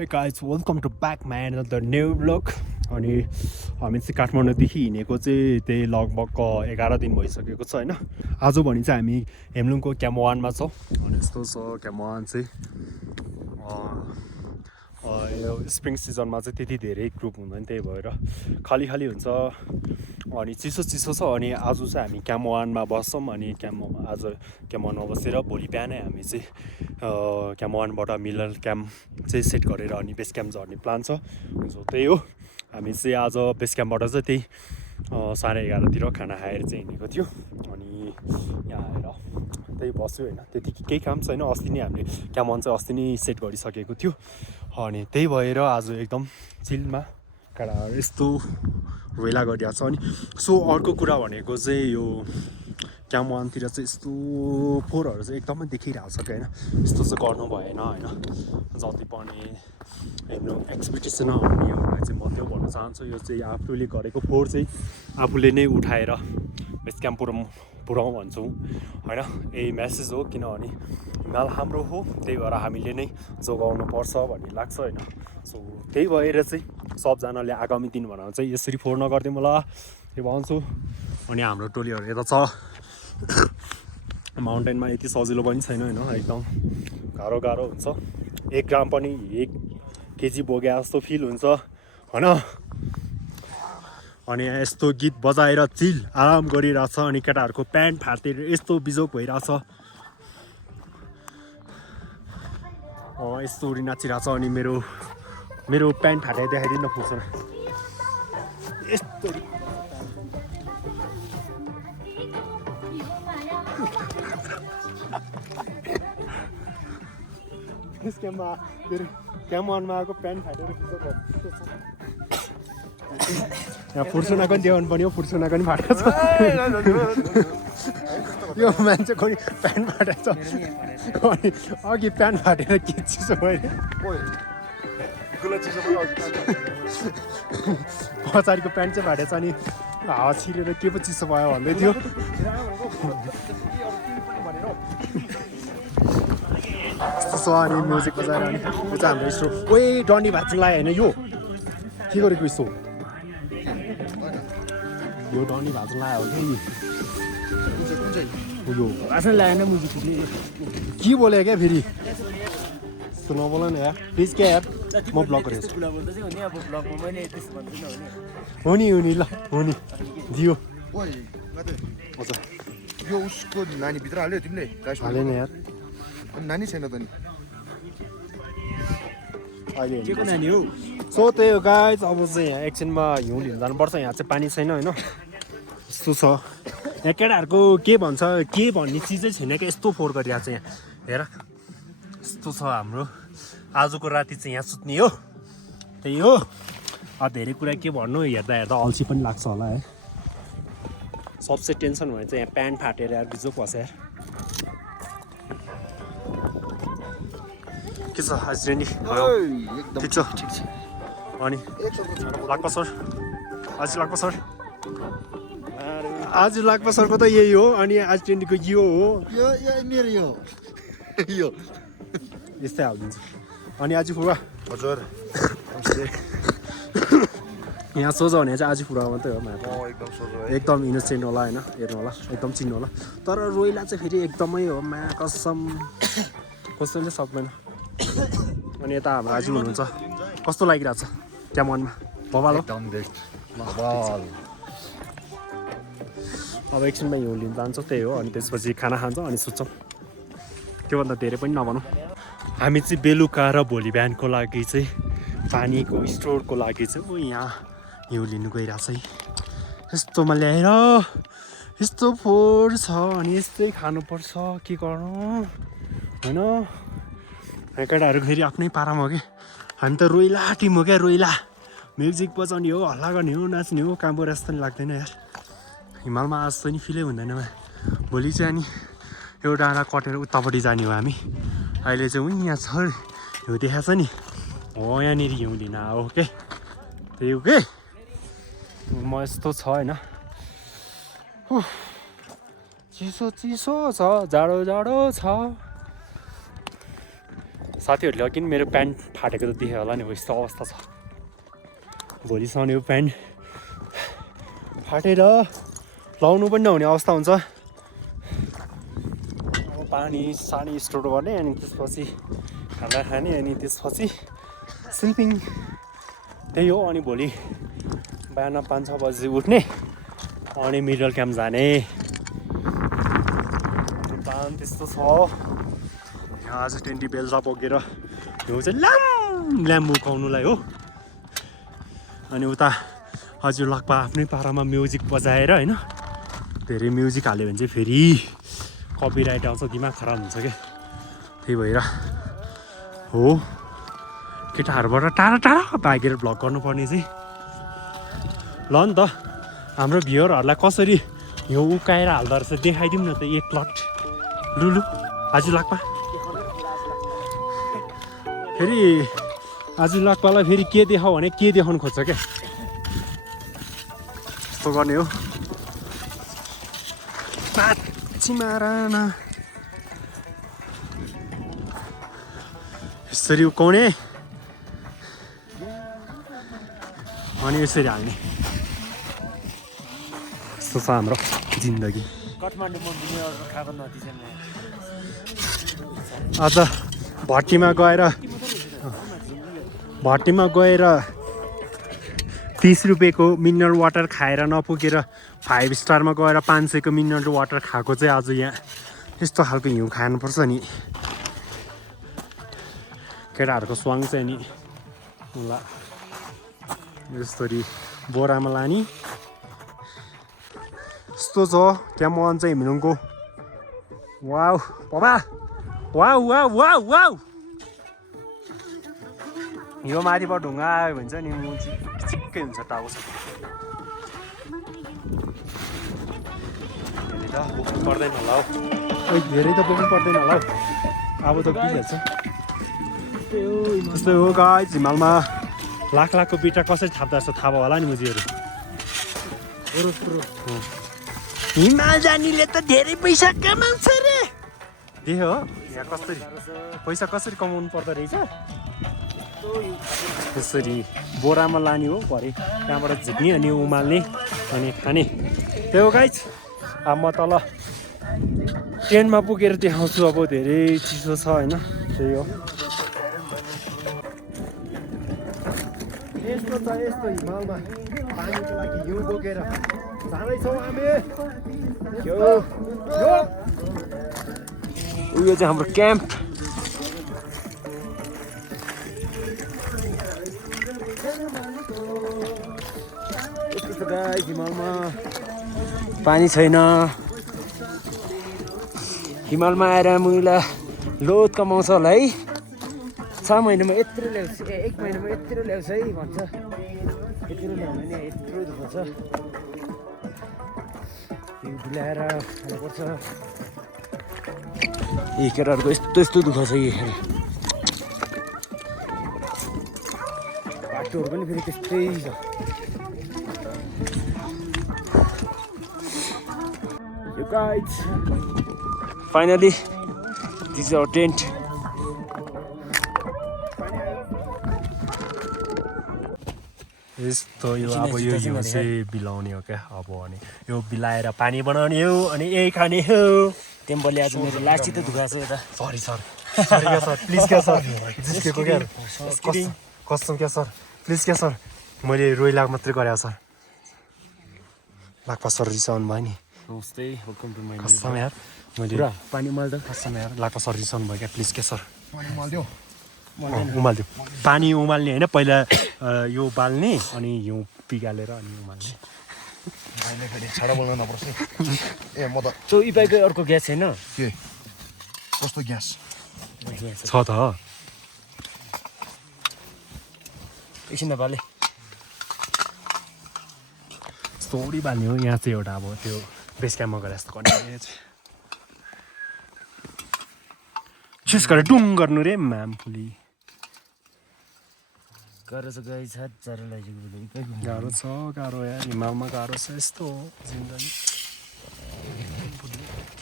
Hey guys, welcome to back man another new vlog. अनि हामी चाहिँ काठमाडौँदेखि हिँडेको चाहिँ त्यही लगभग 11 दिन भइसकेको छ हैन. आज भनि चाहिँ हामी हेम्लुङको क्याम्प 1 मा छौं. अनि यस्तो छ क्याम्प 1 चाहिँ यो स्प्रिङ सिजनमा चाहिँ त्यति धेरै ग्रुप हुँदैन, त्यही भएर खाली हुन्छ. अनि चिसो छ. अनि आज चाहिँ हामी क्याम्प 1 मा बस्छौं. अनि आज क्याम्प 1 मा बसेर भोलि बिहानै हामी चाहिँ क्याम्प 1 बाट मिलर क्याम्प चाहिँ सेट गरेर अनि बेस क्याम्प झर्ने प्लान छ. सो त्यही हो. हामी चाहिँ आज बेस क्याम्पबाट चाहिँ त्यही 11:30 तिर खाना खाएर चाहिँ हिँडेको थियो. अनि यहाँ आएर त्यही बस्यो हैन. त्यति केही काम छैन. अस्ति नै हामीले क्याम्प 1 चाहिँ अस्ति नै सेट गरिसकेको थियो. अनि त्यही भएर आज एकदम चिलमा केटाहरु यस्तो रोइला गरिरहेको छ. अनि सो अर्को कुरा भनेको चाहिँ यो क्याम्प 1 तिर चाहिँ यस्तो फोहोरहरू चाहिँ एकदमै देखिरहेको छ हैन. यस्तो चाहिँ गर्नु भएन हैन. जति पनि हाम्रो एक्सपेक्टेसनहरूलाई चाहिँ म त्यो भन्न चाहन्छु. यो चाहिँ आफूले गरेको फोहोर चाहिँ आफूले नै उठाएर बेस क्याम्प पुऱ्याउँ भन्छु हैन. यही मेसेज हो. किनभने हिमाल हाम्रो हो, त्यही भएर हामीले नै जोगाउनु पर्छ भन्ने लाग्छ हैन. सो त्यही भएर चाहिँ सबजनाले आगामी दिन भनेर चाहिँ यसरी फोहोर नगर्दिउँ होला त्यो भन्छु. अनि हाम्रो टोलीहरू यता छ. माउन्टेनमा यति सजिलो पनि छैन हैन. एकदम गाह्रो हुन्छ. 1 ग्राम पनि 1 केजी बोगे जस्तो फिल हुन्छ हैन. अनि यस्तो गीत बजाएर चिल आराम गरिरहेछ. अनि केटाहरूको प्यान्ट फाटेर यस्तो बिजोक भइरहेछ. यस्तो नाचिरहेछ. अनि मेरो प्यान्ट फाटेर देखाइदिन पुग्छ यस्तो. यस क्याम्पमा क्याम्प 1 मा आएको प्यान्ट फाटेर बिजोक भइरहेछ. यहाँ फुर्सुनाको पनि देखाउनु पर्ने हो. फुर्सुनाको पनि फाटेको छ. यो मान्छे कोही प्यान्ट फाटेको छ. अनि अघि प्यान्ट फाटेर के चिसो भयो. पछाडिको प्यान्ट चाहिँ फाटेछ. अनि हावा छिरेर के पो चिसो भयो भन्दै थियो. यस्तो अनि म्युजिक बजाएर. अनि यो चाहिँ हाम्रो यस्तो ओए डन्डी भात चाहिँ लाग्यो होइन. यो के गरेको यस्तो यो डन्डी भात लाग्यो हो कि आसन लागेन मुजिक के बोल्यो क्या फेरि. यस्तो नबोल न यार प्लिज. क्या यार म ब्लग गरेको छु. हो नि ल हो नि दियो. हजुर यो उसको नानी भित्र हाल्यो तिमीले हालेन यार. अनि नानी छैन त नि अहिले केको नानी हो. सो त्यही हो गाइज. अब चाहिँ यहाँ एकछिनमा हिउँ लिन जानुपर्छ. यहाँ चाहिँ पानी छैन होइन. यस्तो छ यहाँ. केटाहरूको के भन्छ के भन्ने चिजै छैन क्या. यस्तो फोहोर गरिरहेको छ यहाँ. हेर यस्तो छ हाम्रो आजको राति चाहिँ यहाँ सुत्ने हो. त्यही हो. धेरै कुरा के भन्नु. हेर्दा अल्छी पनि लाग्छ होला है. सबसे टेन्सन भयो चाहिँ यहाँ प्यान्ट फाटेर यार बिजोक बस्छ यार. के छ आज रेनी ठिक छ. अनि लाग्छ सर आज लाग्छ सर. आज लाग्छ सरको त यही हो. अनि आज ट्रेन्डीको यो हो. यो मेरो यो यस्तै हालिदिन्छ. अनि आज फुवा हजुर यहाँ सोझो भने चाहिँ आज फुवा मात्रै हो. एकदम सोझो है. एकदम इनोसेन्ट होला होइन. हेर्नु होला एकदम चिन्नु होला. तर रोइला चाहिँ फेरि एकदमै हो मा कसम. कसैले सक्दैन. अनि यता हाम्रो आजु हुनुहुन्छ. कस्तो लागिरहेछ क्याम्प 1 मा बवाल हो. अब एकछिनमा हिउँ लिन जान्छौँ. त्यही हो. अनि त्यसपछि खाना खान्छौँ अनि सुत्छौँ. त्योभन्दा धेरै पनि नभनौँ. हामी चाहिँ बेलुका र भोलि बिहानको लागि चाहिँ पानीको स्टोरको लागि चाहिँ यहाँ हिउँ लिनु गइरहेछ है. यस्तोमा ल्याएर यस्तो फोहोर छ. अनि यस्तै खानुपर्छ. के गर्नु होइन. केटाहरू फेरि आफ्नै पारामा हो कि. हामी त रोइला टिम हो क्या. रोइला म्युजिक बजाउने हो, हल्ला गर्ने हो, नाच्ने हो. काम गरेर जस्तो नि लाग्दैन यार. हिमालमा आज पनि फिलै हुँदैन. भोलि चाहिँ अनि यो डाँडा कटेर उतापट्टि जाने हो हामी. अहिले चाहिँ यहाँ छ हिउँ देखाएको छ नि हो. यहाँनिर हिउँ लिन हो के. त्यही हो के. म यस्तो छ होइन. चिसो छ. जाडो छ. साथीहरूले अघि मेरो प्यान्ट फाटेको त देख्यो होला नि हो यस्तो अवस्था छ भोलिसम्म यो प्यान्ट फाटेर लाउनु पनि नहुने अवस्था हुन्छ अब पानी सानी स्टोर गर्ने अनि त्यसपछि खाना खाने अनि त्यसपछि स्लिपिङ त्यही हो अनि भोलि बिहान 5-6 बजी उठ्ने अनि मिडल क्याम्प जाने प्लान त्यस्तो छ यहाँ आज टेन्टी बेल्जा बोकेर यो चाहिँ ल्याम्बु उकाउनुलाई हो अनि उता हजुर लाक्पा आफ्नै पारामा म्युजिक बजाएर होइन धेरै म्युजिक हाल्यो भने चाहिँ फेरि कपिराइट आउँछ दिमाग खराब हुन्छ क्या त्यही भएर हो केटाहरूबाट टाढा टाढा भागेर भ्लग गर्नुपर्ने चाहिँ ल नि त हाम्रो भ्युअरहरूलाई कसरी यो उकाएर हाल्दो रहेछ देखाइदिउँ न त एक प्लट लुलु आज लाक्पा फेरि आज लाक्पालाई फेरि के देखाऊ भने के देखाउनु खोज्छ क्या यस्तो गर्ने हो पाची माराना यसरी उकाउने अनि यसरी हाल्ने यस्तो छ हाम्रो जिन्दगी आज भट्टीमा गएर 30 रुपियाँको मिनरल वाटर खाएर नपुगेर 5 स्टारमा गएर 500 को मिनरल वाटर खाएको चाहिँ आज यहाँ यस्तो खालको हिउँ खानुपर्छ नि केटाहरूको स्वाङ चाहिँ नि ल यस्तरी बोरामा लाने यस्तो छ क्यामोन चाहिँ हिँड्नुको वाउ बाबा वाउ वाउ वाउ वाउ यो माथिबाट ढुङ्गा आयो भने चाहिँ नि म चिक्कै हुन्छ टाउको छ बोक्नु पर्दैन होला हौ धेरै त बोक्नु पर्दैन होला हौ अब त किहाल्छ त्यस्तै हो गाइस हिमालमा लाखको बिटा कसरी थाप्दो रहेछ थाहा भयो होला नि मुजीहरू हिमाल जानेले त धेरै पैसा कमाउँछ रे देख्यो हो यहाँ कसरी पैसा कसरी कमाउनु पर्दो रहेछ त्यसरी बोरामा लाने हो भरे त्यहाँबाट झिक्ने अनि उमाल्ने अनि खाने त्यही हो गाइस अब म तल टेन्टमा पुगेर देखाउँछु अब धेरै चिसो छ होइन त्यही हो यस्तो छ यस्तो हिमालमा पानीको लागि हिउँ बोकेर जाँदैछौँ हामी यो चाहिँ हाम्रो क्याम्प हिमालमा पानी छैन हिमालमा आएर मुला लोद कमाउँछ होला है 6 महिनामा यत्रो ल्याउँछ 1 महिनामा यत्रो ल्याउँछ है भन्छ यत्रो ल्याउने नि यत्रो दुःख छ यो ढिलाएर खानुपर्छ यी केटाहरूको यस्तो दुःख छ यी बाटोहरू पनि फेरि त्यस्तै छ Guys, finally, this is our tent. यस्तो यो अब यो हिउँ चाहिँ बिलाउने हो क्या अब अनि यो बिलाएर पानी बनाउने हो अनि यही खाने हो टेम्पलले आज मेरो लास्टी त दुखाएको छ यता सरी सर क्या सर प्लिज क्या सर जिस्केको क्या कसम क्या सर प्लिज क्या सर मैले रोइलाग मात्रै गरेको सर लाक्पा सर रिसाउनु भयो नि नमस्ते वेलकम टु माई कसम यार मैले पानी उमाल्दा कसम यार लाक्पा सर रिसाउनु भयो क्या प्लिज क्या सर उमाल्दियो पानी उमाल्ने होइन पहिला यो बाल्ने अनि हिउँ पिगालेर अनि उमाल्ने छाडा बोल्न नपर्छ ए म त त्यो इपाइको अर्को ग्यास छैन के कस्तो ग्यास छ त एकछिन बाले स्टोरी बाल्ने हो यहाँ चाहिँ एउटा अब त्यो बेस क्याम्पमा गएर जस्तो गर्ने चुज गरेर डुङ गर्नु रे म्याम फुली गाह्रो छ गाई छात चारो लैजाउँ गाह्रो छ गाह्रो यार हिमालमा गाह्रो छ यस्तो हो जिन्दगी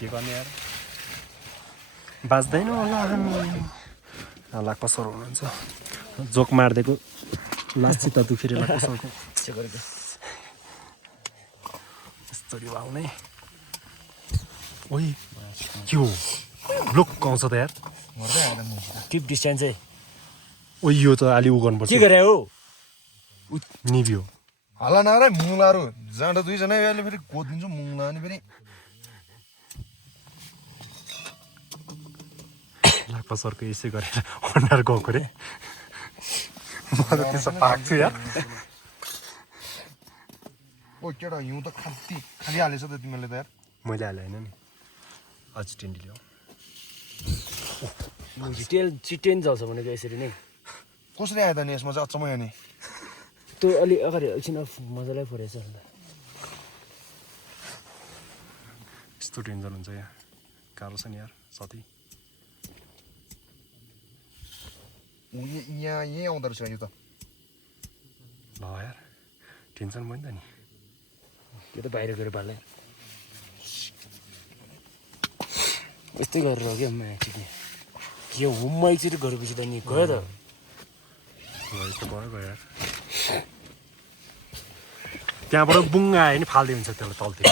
के गर्ने यार बाँच्दैन होला हामी लाकसर हुनुहुन्छ जोक मारिदिएको लास्ट चित्त दुखेर लाकसरको यस्तरी भाउने ओइ के हो ब्लक आउँछ त यार किप डिस्टेन्स है ओ यो त अलि उ गर्नुपर्छ के गरे हो निभियो हाला नगरे मुलाहरू जाँदा दुईजना अहिले फेरि कोदिन्छु मुला अनि फेरि लाकसरको यसै गरेर अनुहार गएको रे म त त्यसो पाक्छु यार ओ केटा हिउँ त खाली हालेछ त तिमीले त यार मैले हाले होइन नि अझ टेन्डी ल्याऊ चिटेन जाउँछ भनेको यसरी नै कसरी आयो त नि यसमा चाहिँ अचम्मै अनि त्यो अलि अगाडि एकछिन मजालाई फोरेछ यस्तो डेन्जर हुन्छ यहाँ गाह्रो छ नि यार साथी यहीँ आउँदो रहेछ यो त ल यार टेन्सन भयो नि त नि त्यो त बाहिर गएर पाल्ला यस्तै गरेर हो क्या म्याच के होममा एकचोटि गरेपछि त नि गयो त यस्तो भयो यार त्यहाँबाट बुङ्ग आयो नि फाल्दै हुन्छ त्यसलाई तलतिर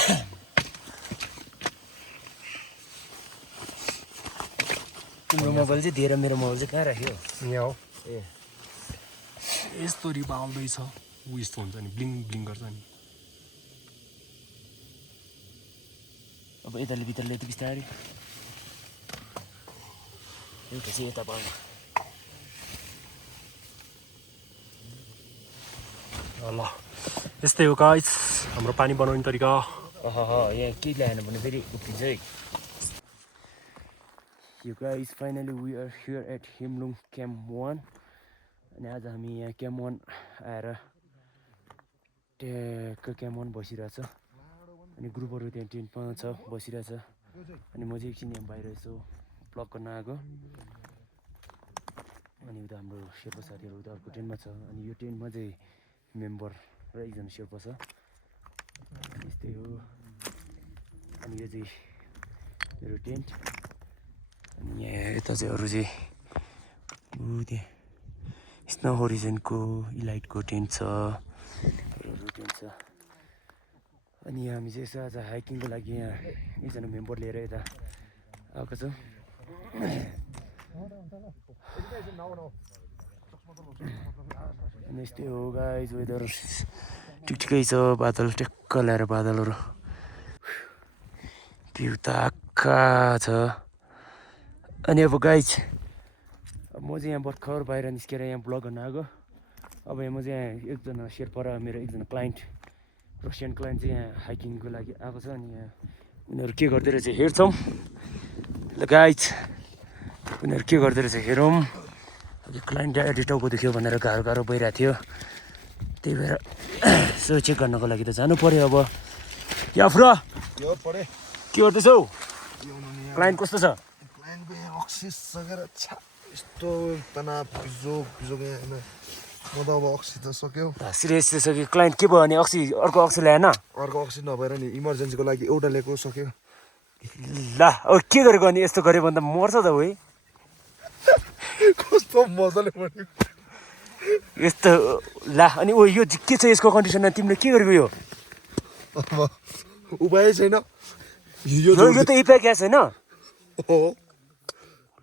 तिम्रो मोबाइल चाहिँ दिएर मेरो मोबाइल चाहिँ कहाँ राख्यो यहाँ हो ए यस्तो रिबाल्दैछ ऊ यस्तो हुन्छ नि ब्लिङ ब्लिङ गर्छ नि अब यताले भित्रले यति बिस्तारै एउटा चाहिँ यता पाउनु ल यस्तै हो गाइस हाम्रो पानी बनाउने तरिका यहाँ के ल्याएन भने फेरि उठिन्छ है यो guys finally we are here at Himlung camp 1 अनि आज हामी यहाँ क्याम्प 1 आएर ट्याक्क क्याम्प 1 बसिरहेछ अनि ग्रुपहरू त्यहाँ टेन्टमा छ बसिरहेछ अनि म चाहिँ एकछिन यहाँ बाहिर यसो ब्लग गर्न आएको अनि उता हाम्रो शेर्पा साथीहरू उता अर्को टेन्टमा छ अनि यो टेन्टमा चाहिँ मेम्बर र एकजना शेर्पा छ यस्तै हो अनि यो चाहिँ मेरो टेन्ट अनि यहाँ यता चाहिँ अरू चाहिँ ऊ त्यहाँ स्नो होरिजनको इलाइटको टेन्ट छ अरू टेन्ट छ अनि यहाँ हामी चाहिँ यसो आज हाइकिङको लागि यहाँ एकजना मेम्बर लिएर यता आएको छौँ अनि यस्तै हो गाइस वेदर ठिकै छ बादल ट्याक्क ल्याएर बादलहरू भ्यू त आँखा छ अनि अब गाइस म चाहिँ यहाँ भर्खर बाहिर निस्केर यहाँ ब्लग गर्न आएको अब यहाँ म चाहिँ यहाँ एकजना शेर्पा र मेरो एकजना क्लाइन्ट रसियन क्लाइन्ट चाहिँ यहाँ हाइकिङको लागि आएको छ अनि यहाँ उनीहरू के गर्दै रहेछ हेर्छौँ ल गाइस उनीहरू के गर्दै रहेछ हेरौँ अघि क्लाइन्ट एडिट टाउको दुख्यो भनेर गाह्रो गाह्रो भइरहेको थियो त्यही भएर यसो चेक गर्नको लागि त जानु पऱ्यो अब यहाँ फ्र यो पढे के गर्दैछौ क्लाइन्ट कस्तो छ क्लाइन्टको यहाँ अक्सिस सकेर छा यस्तो तनाव बिजोग यहाँ होइन म त अब अक्सी त सक्यो सिरियस छ कि क्लाइन्ट के भयो भने अर्को अक्सी ल्याएन अर्को अक्सी नभएर नि इमर्जेन्सीको लागि एउटा ल्याएको सक्यो ल अब के गरेको अनि यस्तो गऱ्यो भने त मर्छ त है कस्तो मजाले भनेको यस्तो ला अनि ओ यो के छ यसको कन्डिसनमा तिमीले के गरेको यो अब उपाय छैन यो त इपा ग्यास होइन हो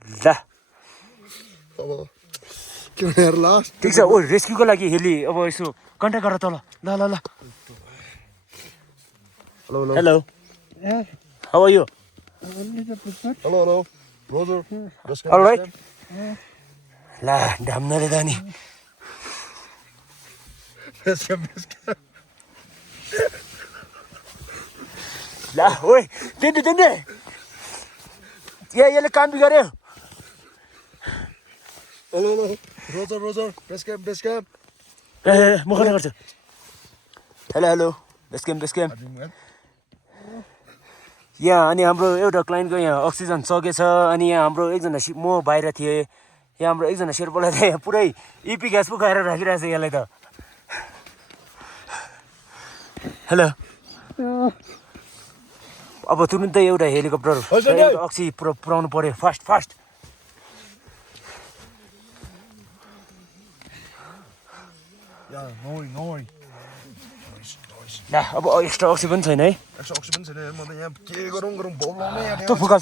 ल अब के यार लास्ट ठिक छ ओ रेस्क्युको लागि हेली अब यसो कन्ट्याक्ट गर तल ल ल ल hello hello how are you hello hello roger alright ला ढाम नले नि ला ओइ तेन्टे यसले काम बिगाऱ्यो hello hello roger base camp ए म गर्न गर्छु हेलो हेलो बेस क्याम्प यहाँ अनि हाम्रो एउटा क्लाइन्टको यहाँ अक्सिजन सकेछ अनि यहाँ हाम्रो एकजना म बाहिर थिएँ यहाँ हाम्रो एकजना शेर्पालाई त यहाँ पुरै इपी ग्यास पो खाएर राखिरहेको छ यसलाई त हेलो अब तुरुन्तै एउटा हेलिकप्टर एउटा अक्सी पुऱ्याउनु पऱ्यो फास्ट Yeah, no worry. ला अब एक्स्ट्रा अक्सी पनि छैन है एक्स्ट्रा अक्सिजन छैन म त यहाँ के गरौँ भोक लाउने यहाँ त्यो फुकाल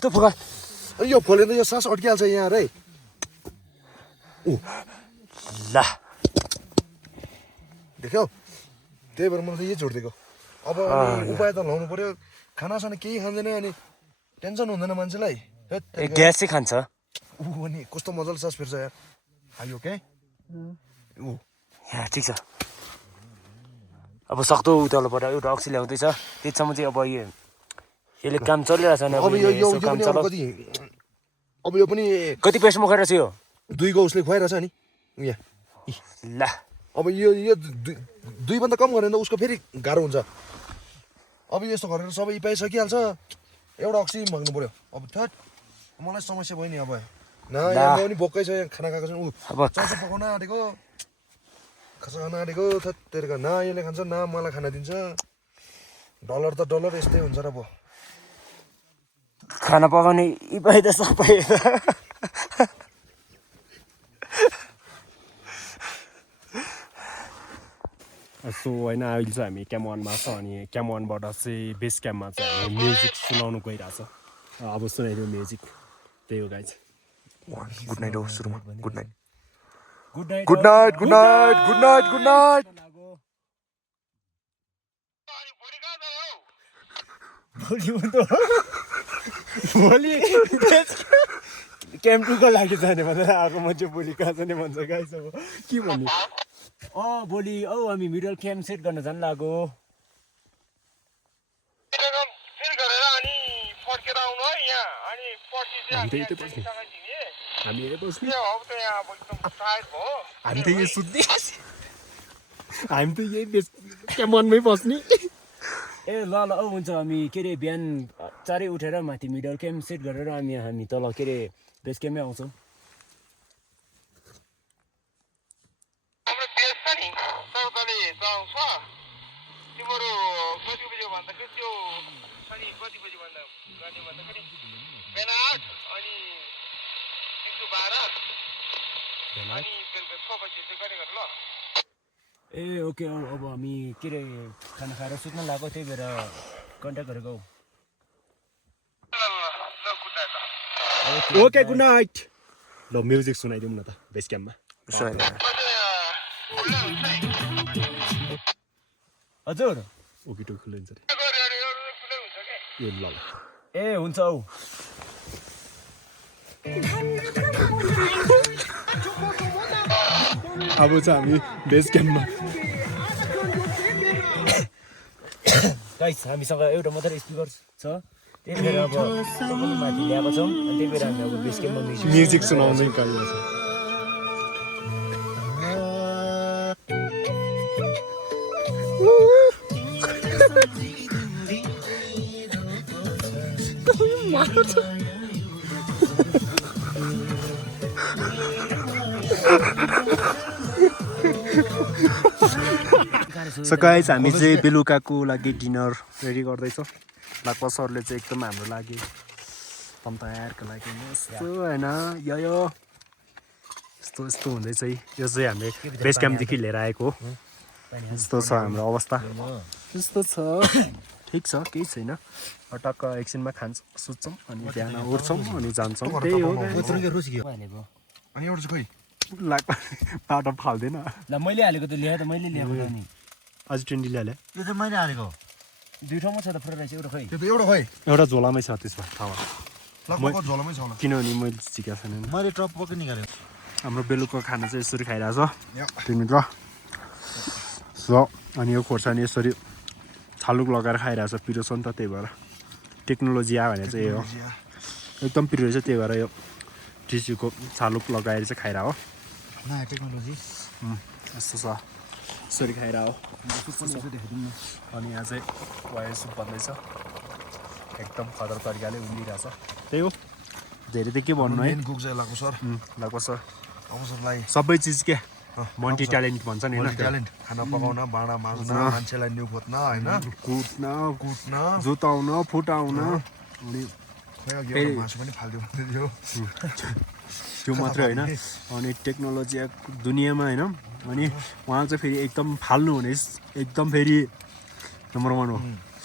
यो खोले त यो सास अड्किहाल्छ यहाँ रे ला देख्यौ त्यही भएर मलाई त यही छोडिदिएको अब उपाय त लाउनु पर्यो खानासाना केही खाँदैन अनि टेन्सन हुँदैन मान्छेलाई ए ग्यास चाहिँ खान्छ अनि कस्तो मजाले सास फेर्छ यार आयो ओके यहाँ ठिक छ अब सक्दो उतालोबाट एउटा अक्सी ल्याउँदैछ त्यतिसम्म चाहिँ अब यसले काम चलिरहेछ नि अब यो काम पनि चलाउ अब यो पनि कति पेसमा खुवाइरहेछ यो 2 को उसले खुवाइरहेछ नि यहाँ ला अब यो 2 भन्दा कम गरेन उसको फेरि गाह्रो हुन्छ अब यस्तो गरेर सबै पाइसकिहाल्छ एउटा अक्सी माग्नु पर्यो अब थट मलाई समस्या भयो नि अब न यहाँ पनि भोकै छ यहाँ खाना खाएको छैन अब चासो पकाउन आँटेको खाजा खान आँटेको थट तेरेको न यसले खान्छ न मलाई खाना दिन्छ डलर त डलर यस्तै हुन्छ र अब खाना पकाउने इपाइ त सबै सो होइन अहिले चाहिँ हामी क्याम्प वानमा छ अनि क्याम्प वानबाट चाहिँ बेस क्याम्पमा चाहिँ हामी म्युजिक सुनाउनु गइरहेछ अब सुनाइदियो म्युजिक त्यही हो गाइज गुड नाइट हो सुरुमा गुड नाइट गुड नाइट भोलि क्याम्प 2 को लागि जाने भनेर आएको मान्छे भोलि कहाँ जाने भन्छ गाइस अब के भन्ने भोलि हामी मिडल क्याम्प सेट गर्न जानु लाग्यो हामी यही बस्ने हामी त यही सुत्ने हामी त यही क्याम्प वानमै बस्ने ए ल हुन्छ हामी के अरे बिहान 4 उठेर माथि मिडल क्याम्प सेट गरेर हामी तल के अरे बेस क्याम्पमै आउँछौँ ए ओके अब हामी के अरे खाना खाएर सुत्न लाग्यो त्यही भएर कन्ट्याक्ट गरेको ओके गुड नाइट ल म्युजिक सुनाइदिउँ न त बेस क्याम्पमा हजुर ओके टो खुल्लै हुन्छ ए ल ए हुन्छ अब चाहिँ हामी बेस क्याम्पमा गाइस हामीसँग एउटा मात्रै स्पिकर छ त्यही भएर अब सबैले माथि ल्याएको छौँ अनि त्यही भएर हामी अब बेस क्याम्पमा म्युजिक सुनाउँदै गएको छ सो गाइस हामी चाहिँ बेलुकाको लागि डिनर रेडी गर्दैछौँ लाक्पा सरले चाहिँ एकदम हाम्रो लागि एकदम तयारको लागि यस्तो होइन यो यस्तो हुँदैछ यो चाहिँ हामीले बेस क्याम्पदेखि लिएर आएको हो यस्तो छ हाम्रो अवस्था यस्तो छ ठिक छ केही छैन टक्क एकछिनमा सुत्छौँ अनि बिहान उठ्छौँ अनि जान्छौँ त्यही हो अनि एउटा चाहिँ लाग्छ बाटो फाल्दैन ल मैले हालेको त ल्याए त मैले ल्याएको त नि अझ ट्रेन्डी ल्याए यो चाहिँ मैले हालेको 2 ठाउँमा छ त फ्राइड राइस एउटा खै त्यो त एउटा खै एउटा झोलामै छ त्यसमा थाहा लगभग झोलामै छ होला किनभने मैले सिकेको छैन मैले टप पक्कै निकालेको हाम्रो बेलुका खाना चाहिँ यसरी खाइरहेछ तिमी ल सो अनि यो खोर्सानी यसरी छालुक लगाएर खाइरहेछ पिरो छ नि त त्यही भएर टेक्नोलोजी आयो भने चाहिँ हो एकदम पिरो रहेछ त्यही भएर यो टिस्युको छालुक लगाएर चाहिँ खाइरह हो नयाँ टेक्नोलोजी यस्तो छ यसरी खाइरह हो अनि यहाँ चाहिँ वायर सुप बन्दैछ एकदम खतर तरिकाले उम्लिरहेछ त्यही हो धेरै त के भन्नु है कुक चाहिँ लाग्छ सर लाग्छ सर अब सरलाई सबै चिज के मल्टी ट्यालेन्ट भन्छ नि होइन ट्यालेन्ट खाना पकाउन भाँडा माझ्न मान्छेलाई न्यु खोज्न होइन कुट्न जुताउन फुटाउन अनि खोइ अघि एउटा मासु पनि फाल्दियो त्यो मात्रै होइन अनि टेक्नोलोजी दुनियाँमा होइन अनि उहाँ चाहिँ फेरि एकदम फाल्नु हुने एकदम फेरि नम्बर 1 हो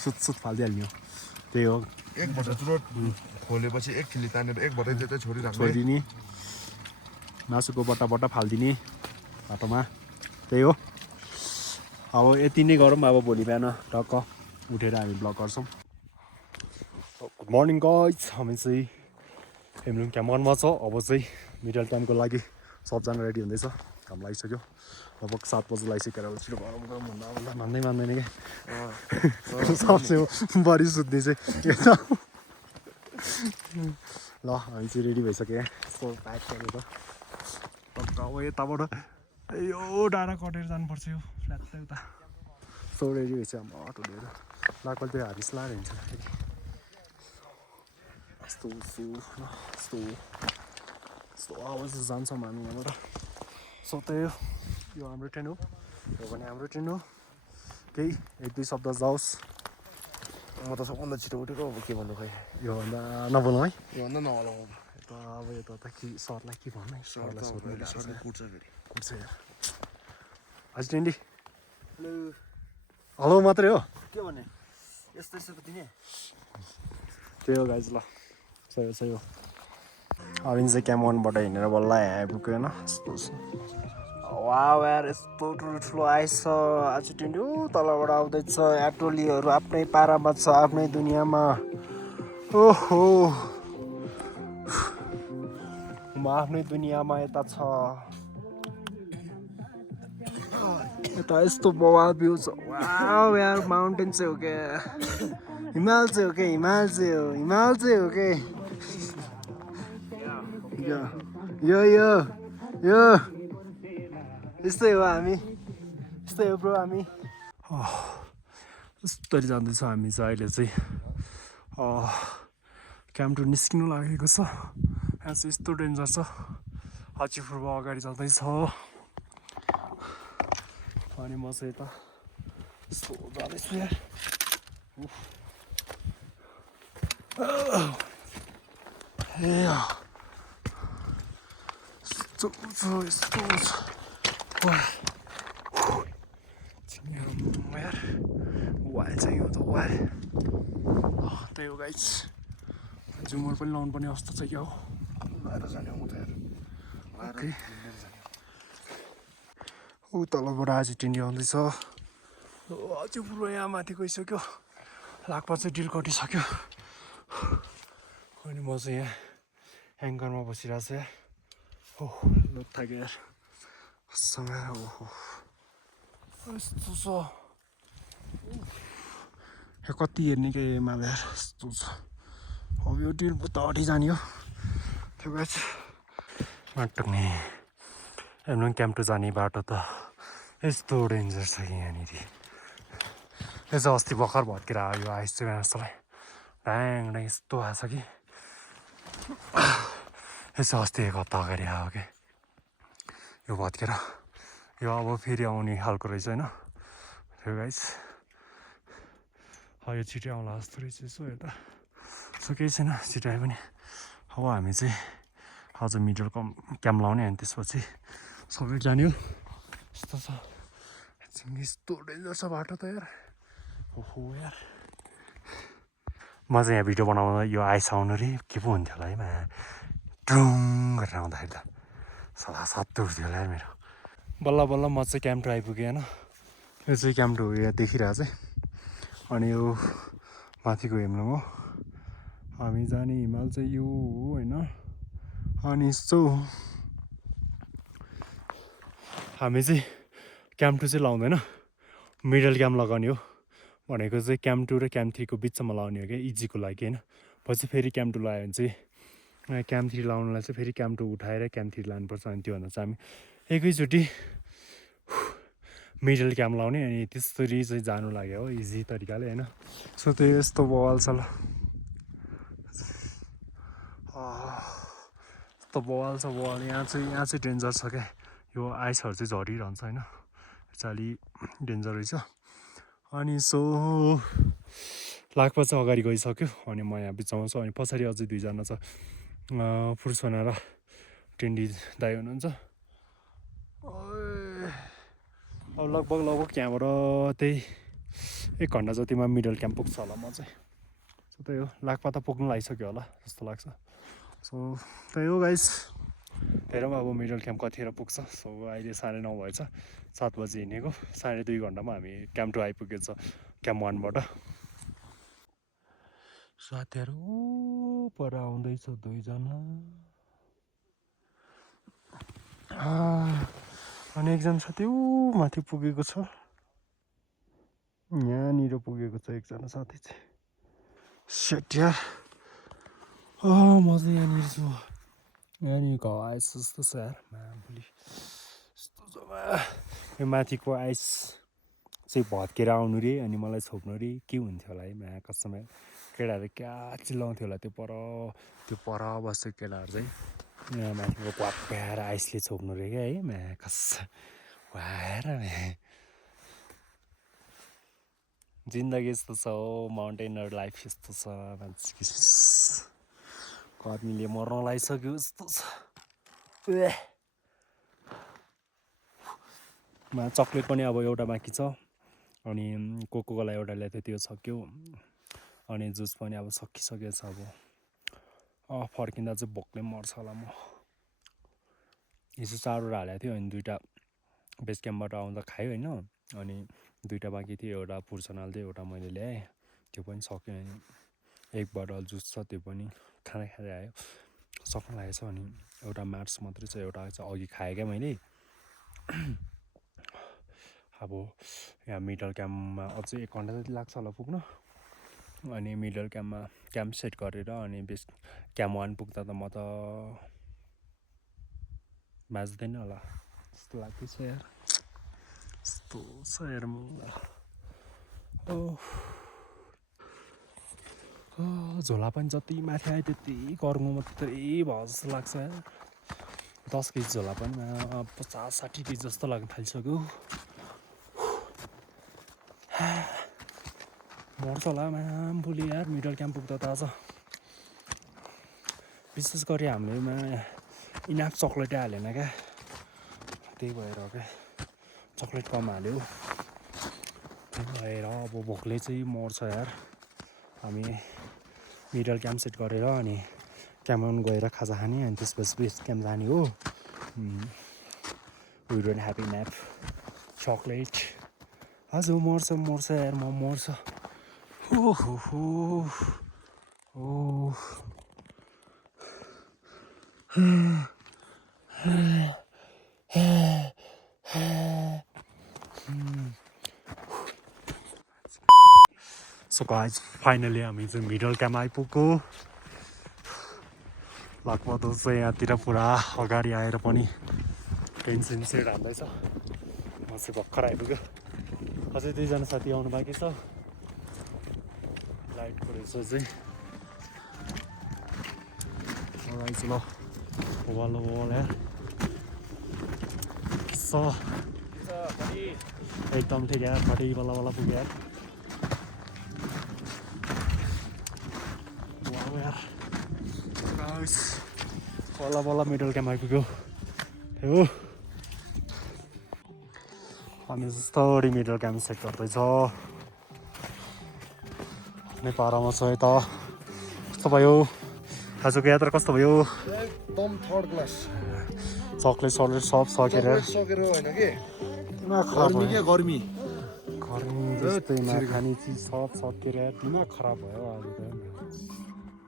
सुत फालिदिइहाल्ने हो त्यही हो एक भट्टा चुरोट खोलेपछि एक खिली तानेर एक भट्टै त्यतै छोडिराख्ने छोडिदिने मासुको बट्टा फालिदिने बाटोमा त्यही हो अब यति नै गरौँ अब भोलि बिहान टक्क उठेर हामी ब्लग गर्छौँ गुड मर्निङ गाइज हामी चाहिँ हेमलुङ क्याम्पमा छ अब चाहिँ मिडल टाइमको लागि सबजना रेडी हुँदैछ काम लागिसक्यो लगभग 7 बजी लागिसकेर अब छिटो गरम भन्दा मान्दैन क्या सबसे बढी सुत्ने चाहिँ ल हामी चाहिँ रेडी भइसक्यो यस्तो प्याक गरेर अब यताबाट यो डाँडा कटेर जानुपर्छ यो फ्ल्याट उता सो रेडी भएछ बाटो लिएर लाकल त्यो हारिस लाएर हिँड्छ यस्तो आवाज जान्छौँ हामी यहाँबाट सो त्यही हो यो हाम्रो ट्रेन हो यो पनि हाम्रो ट्रेन हो केही 1-2 शब्द जाओस् म त सबभन्दा छिटो उठेको अब के भन्नु खै योभन्दा नबोल्नु है योभन्दा नहोला अब यता त के सरलाई के भन्नु है सरलाई सोध्नु कुट्छ फेरि कुट्छ यार हजुर टेन्डी हेलो मात्रै हो के भने यस्तो यस्तो दिने त्यही हो गाइज ल सही हो अविन चाहिँ क्याम्प 1बाट हिँडेर बल्ल यहाँ आइपुग्यो होइन वाउ यार यस्तो ठुलो आइस छ आज टेन्डी तलबाट आउँदैछ एटोलीहरू आफ्नै पारामा छ आफ्नै दुनियाँमा ओहो म आफ्नै दुनियाँमा यता छ यता यस्तो बवाल भ्यू छ वाउ यार माउन्टेन चाहिँ हो क्या हिमाल चाहिँ हो के यो यस्तै हो हामी यस्तै हो ब्रो हामी यस्तरी जाँदैछौँ हामी चाहिँ अहिले चाहिँ क्याम्प 2 निस्किनु लागेको छ यहाँ चाहिँ यस्तो डेन्जर छ हाजीपुरबाट अगाडि जाँदैछ अनि म चाहिँ यता यस्तो जाँदैछु यार यस्तो छ यार वाइल चाहिँ हो त वाइल त्यही हो गाइज जुमर पनि लाउनु पर्ने अवस्था छ क्या हो लाएर जाने हो म त यार ओके ऊ तलबाट आज टिन्डी आउँदैछ अझै पुरो यहाँ माथि गइसक्यो लाखमा चाहिँ डिल कटिसक्यो अनि म चाहिँ यहाँ ह्याङ्गरमा बसिरहेको छु यार हो लोक थाक्यो यार सँग ओहो यस्तो छ यहाँ कति हेर्ने क्या हिमाल यार यस्तो छ अब यो डिल उतापट्टि जाने हो त्यो गाइस माटुक्ने हेमलुङ क्याम्प 2 जाने बाटो त यस्तो डेन्जर छ कि यहाँनिर यो चाहिँ अस्ति भर्खर भत्केर आयो यो आइस चाहिँ जस्तोलाई ड्याङ यस्तो आएको छ कि यो चाहिँ अस्ति 1 हप्ता अगाडि आयो क्या यो भत्केर यो अब फेरि आउने खालको रहेछ होइन त्यो गाइस यो छिटै आउला जस्तो रहेछ यसो हेर्दा सो केही छैन छिटो आयो पनि अब हामी चाहिँ आज मिडल क्याम्प लाउने अनि त्यसपछि सबै जाने हो यस्तो छ यस्तो डेन्जर छ बाटो त यार ओहो यार म चाहिँ यहाँ भिडियो बनाउँदा यो आइस आउनु रे के पो हुन्थ्यो होला है मा ट्रुङ गरेर आउँदाखेरि त सदा सत्तै उठ्थ्यो होला यार मेरो बल्ल म चाहिँ क्याम्प 2 आइपुगेँ होइन यो चाहिँ क्याम्प 2 यहाँ देखिरहेको चाहिँ अनि यो माथिको हेमलुङ हो हामी जाने हिमाल चाहिँ यो हो होइन अनि यस्तो हामी चाहिँ क्याम्प 2 चाहिँ लाउँदैन मिडल क्याम्प लगाउने हो भनेको चाहिँ क्याम्प 2 र क्याम्प 3 को बिचमा लाउने हो क्या इजीको लागि होइन पछि फेरि क्याम्प 2 लगायो भने चाहिँ क्याम्प 3 लाउनुलाई चाहिँ फेरि क्याम्प 2 उठाएर क्याम्प 3 लानुपर्छ अनि त्योभन्दा चाहिँ हामी एकैचोटि मिडल क्याम्प लाउने अनि त्यसरी चाहिँ जानु लाग्यो हो इजी तरिकाले होइन सो त्यही यस्तो बवाल छ ल यस्तो बवाल छ बवाल यहाँ चाहिँ डेन्जर छ क्या यो आइसहरू चाहिँ झरिरहन्छ होइन चाहिँ अलि डेन्जर रहेछ अनि सो लाखपा चाहिँ अगाडि गइसक्यो अनि म यहाँ बिचमा छु अनि पछाडि अझै 2जना छ फुर्सना र टेन्डी दाइ हुनुहुन्छ अब लगभग यहाँबाट त्यही 1 घन्टा जतिमा मिडल क्याम्प पुग्छ होला म चाहिँ सो त्यही हो लाकपाता पुग्नु लागिसक्यो होला जस्तो लाग्छ सो त्यही हो गाइस हेरौँ अब मिडल क्याम्प कतिखेर पुग्छ सो अहिले 9:30 भएछ 7 बजी हिँडेको 2.5 घन्टामा हामी क्याम्प 2 आइपुगेछ क्याम्प 1 बाट साथीहरू पर आउँदैछ 2 जना अनि एकजना साथी माथि पुगेको छ यहाँनिर पुगेको छ एकजना साथी चाहिँ सेट यार म चाहिँ यहाँनिर छु यहाँनिर घाउ आइस जस्तो छ यार मामुली यस्तो जग्गा यो माथिको आइस चाहिँ भत्केर आउनु रे अनि मलाई छोप्नु रे के हुन्थ्यो होला है मा कसम केटाहरू क्या चिल्लाउँथ्यो होला त्यो पर बसेको केटाहरू चाहिँ यहाँ माथिको भत्काएर आइसले छोप्नु रे क्या है मा कसम भएर जिन्दगी यस्तो छ हो माउन्टेनर लाइफ यस्तो छ मान्छे गर्मीले मर्न लागिसक्यो यस्तो छ चक्लेट पनि अब एउटा बाँकी छ अनि कोकोकोला एउटा ल्याएको थियो त्यो सक्यो अनि जुस पनि अब सकिसकेछ अब फर्किँदा चाहिँ भोकले मर्छ होला म हिजो 4वटा हालेको थियो अनि 2टा बेस क्याम्पबाट आउँदा खायो होइन अनि 2टा बाँकी थियो एउटा पुर्सनाल थियो एउटा मैले ल्याएँ त्यो पनि सक्यो अनि 1 बोतल जुस छ त्यो पनि खाँदै आयो सक्नु लागेछ अनि एउटा मार्स मात्रै छ एउटा चाहिँ अघि खाएँ क्या मैले अब यहाँ मिडल क्याम्पमा अझै 1 घन्टा जति लाग्छ होला पुग्न अनि मिडल क्याम्पमा क्याम्प सेट गरेर अनि बेस क्याम्प 1 पुग्दा त म त बाँच्दैन होला जस्तो लाग्दैछ यार यस्तो छ यार झोला पनि जति माथि आयो त्यति गर्नु मात्रै भयो जस्तो लाग्छ यार 10 केजी झोला पनि 50-60 केजी जस्तो लाग्न थालिसक्यो मर्छ होला भोलि यार मिडल क्याम्प पुग्दा त आज विशेष गरी हाम्रोमा इनाफ चक्लेटै हालेन क्या त्यही भएर क्या चक्लेट कम हाल्यो त्यही भएर अब भोकले चाहिँ मर्छ यार हामी मिडल क्याम्प सेट गरेर अनि क्याम्पमा गएर खाजा खाने अनि त्यसपछि बेस क्याम्प जाने हो we don't have enough chocolate हजुर मर्छ यार म मर्छ सो गाइज फाइनली हामी चाहिँ मिडल क्याम्प आइपुग्यो लगभग चाहिँ यहाँतिर पुरा अगाडि आएर पनि टेन्सन सेट हाल्दैछ म चाहिँ भर्खर आइपुग्यो अझै 2 जना साथी आउनु बाँकी छ लाइटको रहेछ चाहिँ रहेछ ल वाल यार एकदम ठिक यार फटी बल्ल पुग्यो यार यार बल्ल मिडल क्याम्प आइपुग्यो हो अनि जस्तै मिडल क्याम्प सेट गर्दैछ नेपालमा छ यता कस्तो भयो आजको यात्रा कस्तो भयो एकदम 3rd क्लास चक्लेट सब सकेर होइन के गर्मी जस्तै नखाने चिज सब सकेर दिमाग खराब भयो आज त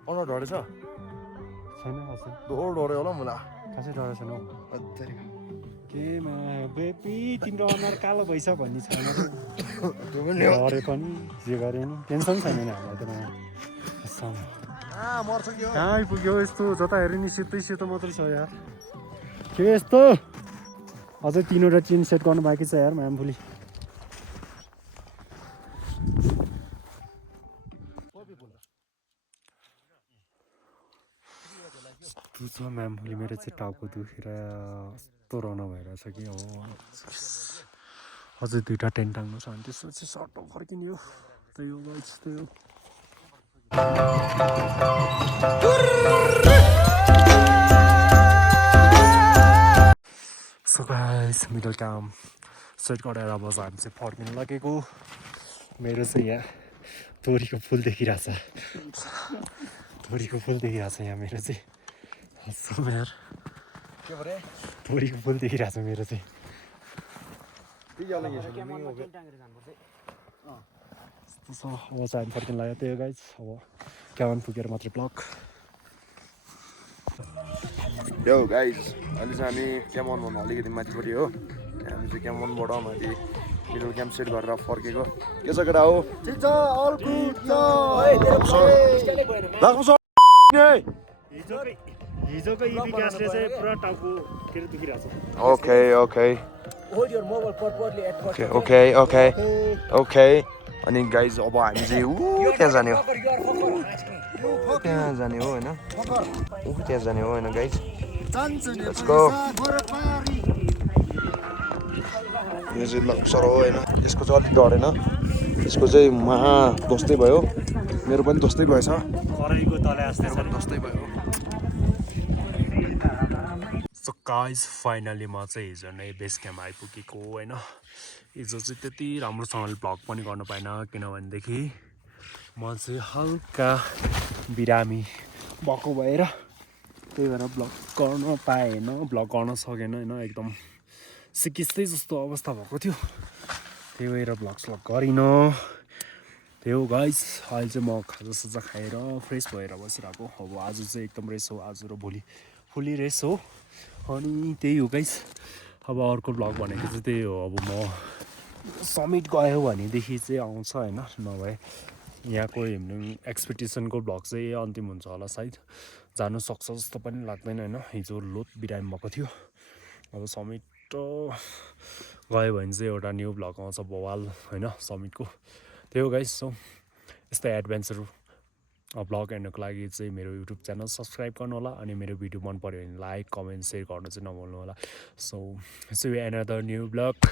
अनुहार ढडेछ छैन कसै ढोडे होला मलाई खासै डर छैन के बेबी तिम्रो अनुहार कालो भइछ भन्ने छैन डरे पनि जे गरे नि टेन्सन छैन नि हामीलाई त कहाँ आइपुग्यो यस्तो जता हेऱ्यो नि सेतो मात्रै छ यार के यस्तो अझै 3वटा टिन सेट गर्नु बाँकी छ यार म्यामफुली म्यामफुली मेरो चाहिँ टाउको दुखेर यस्तो रहन भइरहेछ कि हो अझै 2टा टेन्ट टाङ्नु छ अनि त्यसपछि सर्टो फर्किने हो त्यही हो गाइस त्यही हो so guys middle camp set गरेर अब चाहिँ हामी चाहिँ फर्किनु लागेको मेरो चाहिँ यहाँ तोरीको फुल देखिरहेछ तोरीको फुल देखिरहेछ यहाँ मेरो चाहिँ यार के भरे तोरीको फुल देखिरहेछ मेरो चाहिँ यस्तो छ अब चाहिँ हामी फर्किनु लाग्यो त्यही हो गाइस अब क्याम्प पुगेर मात्रै ब्लग यो गाइस अहिले चाहिँ हामी क्यामन भन्नु अलिकति माथिपट्टि हो हामी चाहिँ क्यामनबाट माथि मिडल क्याम्प सेट गरेर फर्केको के छ केटा हो ठिक छ अल गुड छ हिजोको इपी ग्यासले चाहिँ पुरा टाउको के दुखिरहेछ okay okay Hold your mobile properly at first. Okay okay okay अनि गाइज अब हामी चाहिँ त्यहाँ जाने हो त्यहाँ जाने हो होइन त्यहाँ जाने हो होइन गाइज लेट्स गो यो चाहिँ लक्सर हो होइन यसको चाहिँ अलिक डर होइन यसको चाहिँ महा दोस्तै भयो मेरो पनि दोस्तै भएछ कराईको तले आस्ते छ दोस्तै भयो सो गाइस फाइनली म चाहिँ हिजो नै बेस क्याम्प आइपुगेको होइन हिजो चाहिँ त्यति राम्रोसँगले भ्लग पनि गर्नु पाइनँ किनभनेदेखि म चाहिँ हल्का बिरामी भएको भएर त्यही भएर भ्लग गर्न पाएन भ्लग गर्न सकेन होइन एकदम सिकिस्तै जस्तो अवस्था भएको थियो त्यही भएर भ्लग स्लग गरिनँ त्यही हो गाइस अहिले चाहिँ म खाजासाजा खाएर फ्रेस भएर बसिरहेको अब आज चाहिँ एकदम रेस हो आज र भोलि फुल्ली रेस हो अनि त्यही हो गाइस अब अर्को भ्लग भनेको चाहिँ त्यही हो अब म समिट गयो भनेदेखि चाहिँ आउँछ होइन नभए यहाँको हेर्नु एक्सपेक्टेसनको भ्लग चाहिँ अन्तिम हुन्छ होला सायद जानु सक्छ जस्तो पनि लाग्दैन होइन हिजो लोत बिरामी भएको थियो अब समिट गयो भने चाहिँ एउटा न्यू भ्लग आउँछ बवाल होइन समिटको त्यही हो गाइस सो यस्तै एडभेन्चर भ्लग हेर्नुको लागि चाहिँ मेरो युट्युब च्यानल सब्सक्राइब गर्नु होला अनि मेरो भिडियो मन पऱ्यो भने लाइक कमेन्ट सेयर गर्नु चाहिँ नभुल्नु होला so see you another new vlog